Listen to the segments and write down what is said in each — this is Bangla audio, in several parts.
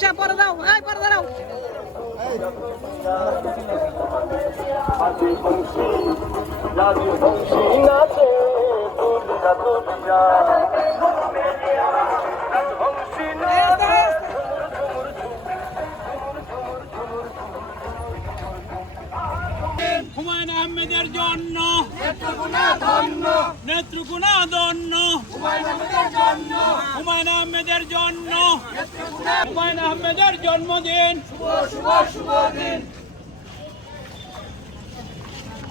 সাহেব পরে দাও, এই পরে দাঁড়াও। হুমায়ুন আহমেদের জন্য নেত্রকোনা ধন্য, হুমায়ুন আহমেদের জন্য, হুমায়ুন আহমেদের জন্মদিন,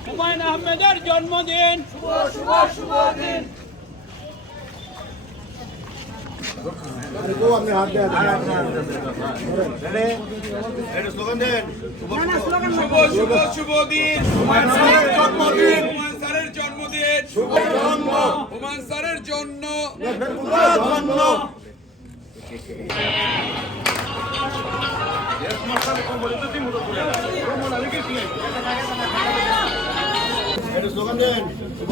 হুমায়ুন আহমেদের জন্মদিন, শুভ শুভ দিন হুমায়ুন স্যারের জন্মদিন, হুমায়ুন স্যারের জন্মদিন, শুভ জন্ম হুমায়ুন স্যারের জন্য ধন্য।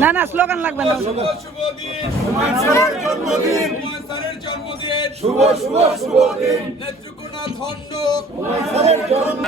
না না স্লোগান লাগবে না। শুভ শুভ দিন হুমায়ুন স্যারের জন্মদিন, হুমায়ুন স্যারের জন্মদিন, শুভ শুভ শুভ দিন, নেত্রকোনা ধন্য, হুমায়ুন স্যারের জন্ম।